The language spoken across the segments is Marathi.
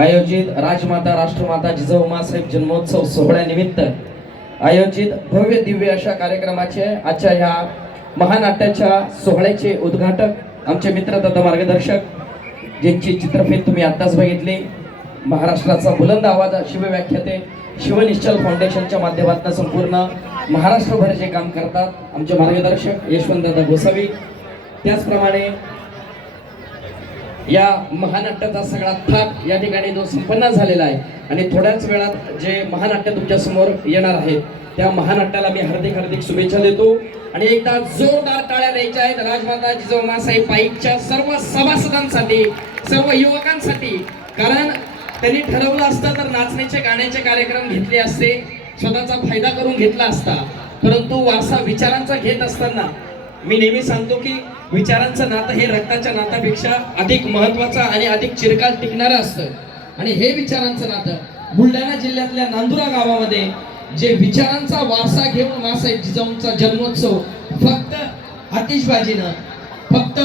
आयोजित राजमाता राष्ट्रमाता जिजाऊ साहेब जन्मोत्सव सोहळ्यानिमित्त आयोजित भव्य दिव्य अशा कार्यक्रमाचे आजच्या ह्या महानाट्याच्या सोहळ्याचे उद्घाटक आमचे मित्र तथा मार्गदर्शक ज्यांची चित्रफित तुम्ही आत्ताच बघितली, महाराष्ट्राचा बुलंद आवाज शिवव्याख्याते शिवनिश्चल फाउंडेशनच्या माध्यमातून संपूर्ण महाराष्ट्रभर जे काम करतात आमचे मार्गदर्शक यशवंतदादा गोसावी, त्याचप्रमाणे या महानाट्याचा सगळा थाट या ठिकाणी जो संपन्न झालेला आहे आणि थोड्याच वेळात जे महानाट्य तुमच्या समोर येणार आहे त्या महानाट्याला मी हार्दिक शुभेच्छा देतो आणि एकदा जोरदार टाळ्या द्यायच्या आहेत राजमाता जिजाऊ साहेब पाईकच्या सर्व सभासदांसाठी, सर्व युवकांसाठी, कारण त्यांनी ठरवलं असतं तर नाचण्याचे गाण्याचे कार्यक्रम घेतले असते, स्वतःचा फायदा करून घेतला असता, परंतु वारसा विचारांचा घेत असताना मी नेहमी सांगतो की विचारांचं नातं हे रक्ताच्या नातापेक्षा अधिक महत्वाचं आणि अधिक चिरकाल टिकणारं असतं आणि हे विचारांचं नातं बुलढाणा जिल्ह्यातल्या नांदुरा गावामध्ये जे विचारांचा वारसा घेऊन मासाहेब जिजाऊंचा जन्मोत्सव फक्त आतिषबाजीनं, फक्त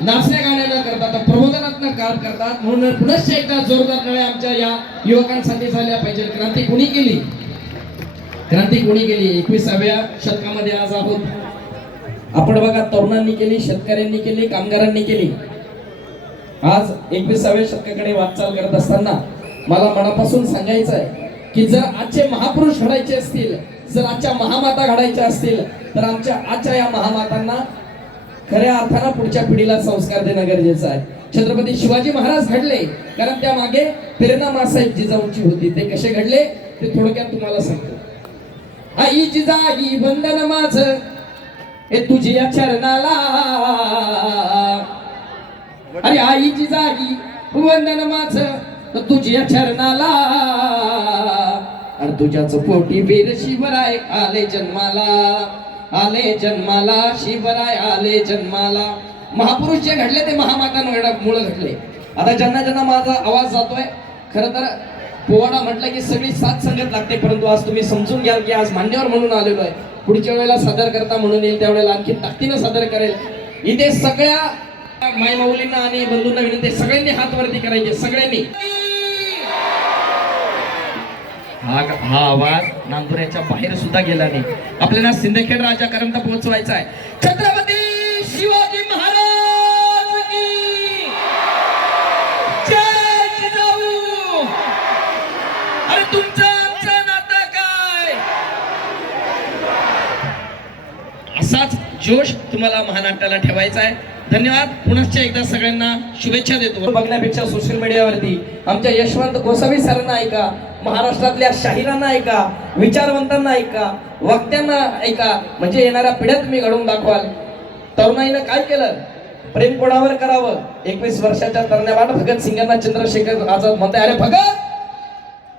नाचण्या गाण्यानं करतात, प्रबोधनात्मक काम करतात, म्हणून पुनश्च एकदा जोरदार टाळ्या आमच्या या युवकांसाठी झाल्या पाहिजे. क्रांती कोणी केली? क्रांती कोणी केली? 21व्या शतकामध्ये आज आहोत आपण. बघा, तरुणांनी केली, शेतकऱ्यांनी केली, कामगारांनी केली. आज 21व्या शतकाकडे वाटचाल करत असताना मला मनापासून सांगायचं आहे की जर आजचे महापुरुष घडायचे असतील, जर आजच्या महामाता घडायच्या असतील तर आजच्या या महामातांना खऱ्या अर्थानं पुढच्या पिढीला संस्कार देणं गरजेचं आहे. छत्रपती शिवाजी महाराज घडले कारण त्या मागे प्रेरणा मासाहेब जिजाऊंची होती. ते कसे घडले ते थोडक्यात तुम्हाला सांगतो. आई जिजाई वंदन माझं हे तुझ्या चरणाला, अरे आई जिजाई वंदन माझं तुझ्या चरणाला, अरे तुझ्याच पोटी वीर शिवराय आले जन्माला, आले जन्माला, शिवराय आले जन्माला. महापुरुष जे घडले ते महामातांमुळे घडले. आता ज्यांना ज्यांना माझा आवाज जातोय, खरं तर पोवाडा म्हटलं की सगळी साथ संगत लागते, परंतु आज तुम्ही समजून घ्याल की आज मान्यवर म्हणून आलेलो आहे, पुढच्या वेळेला सादर करता म्हणून येईल त्यावेळेला आणखी ताकदीनं सादर करेल. इथे सगळ्या मायमाऊलींना आणि बंधूंना विनंती, सगळ्यांनी हात वरती करायचे, सगळ्यांनी. हा आवाज नांदुऱ्याच्या बाहेर सुद्धा गेला नाही, आपल्याला सिंदखेड राजापर्यंत पोहोचवायचा आहे. छत्रपती शिवाजी महाराज की जय जिजाऊ. अरे तुमचं आमचं नातं काय? असाच जोश तुम्हाला महानाट्याला ठेवायचा आहे. धन्यवाद. पुनश्च एकदा सगळ्यांना शुभेच्छा देतो. बघण्यापेक्षा सोशल मीडियावरती आमच्या यशवंत गोसावी सरांना ऐका, महाराष्ट्रातल्या शाहिरांना ऐका, विचारवंतांना ऐका, वक्त्यांना ऐका, म्हणजे येणाऱ्या पिढ्या तुम्ही घडवून दाखवाल. तरुणाईनं काय केलं? प्रेम कोणावर करावं? 21 वर्षाच्या तरण्यावाट भगत सिंगांना चंद्रशेखर आझाद म्हणते, अरे भगत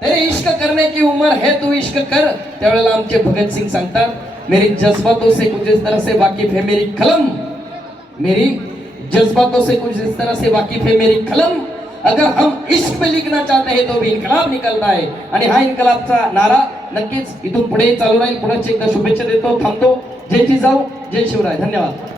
तेरे इश्क करने की उम्र है, तू इश्क कर. त्यावेळेला आमचे भगत सिंग सांगतात, मेरी जज्बातों से कुछ इस तरह से वाकिफ है मेरी कलम, मेरी जज्बातों से कुछ इस तरह से वाकिफ है मेरी कलम, अगर हम इश्क पे लिखना चाहते हैं तो भी इनकलाब निकलता है. आणि हा इनकलाबचा नारा नक्कीच इथून पुढे चालू राहील. पुन्हा एकदा शुभेच्छा देतो, थांबतो. जय जिजाऊ, जय शिवराय. धन्यवाद.